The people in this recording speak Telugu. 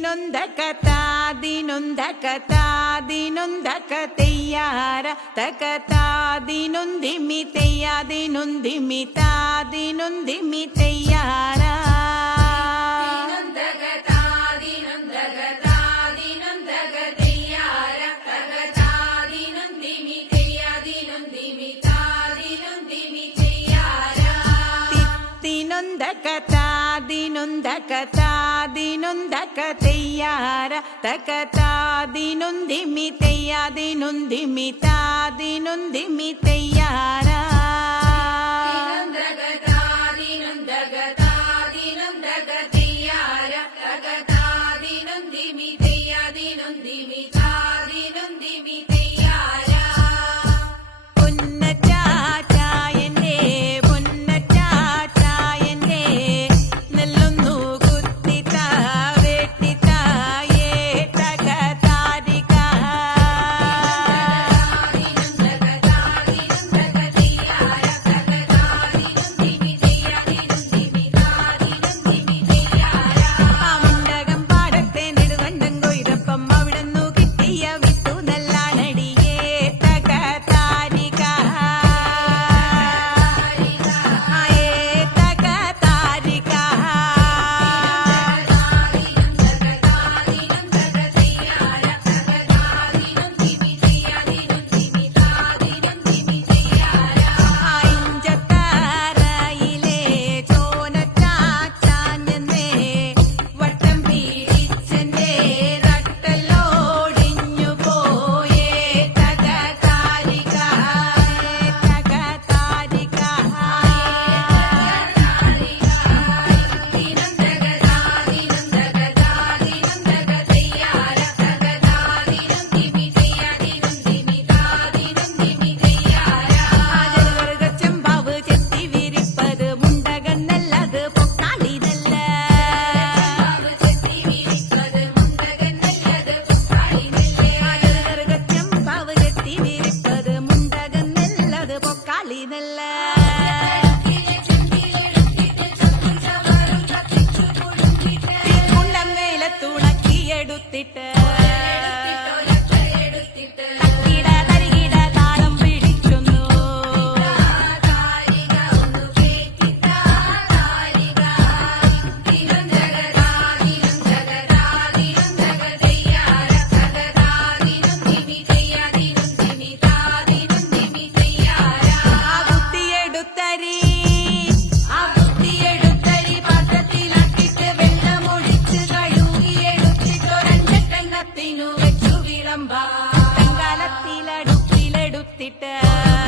ದಿನೊಂದಕತ ದಿನೊಂದಕತ ದಿನೊಂದಕ ತೆಯ್ಯಾರ ತಕತ ದಿನೊಂದಿಮಿ ತೆಯ್ಯ ದಿನೊಂದಿಮಿ ತಾ ದಿನೊಂದಿಮಿ ತೆಯ್ಯಾರ தினொந்த கத்த తాదినుందక తెయ్యార తక తాదినుంది మీ తెయ్యాదినుంది మీ తాదినుంది మీ తెయ్యార sit. சேர்த்திட்ட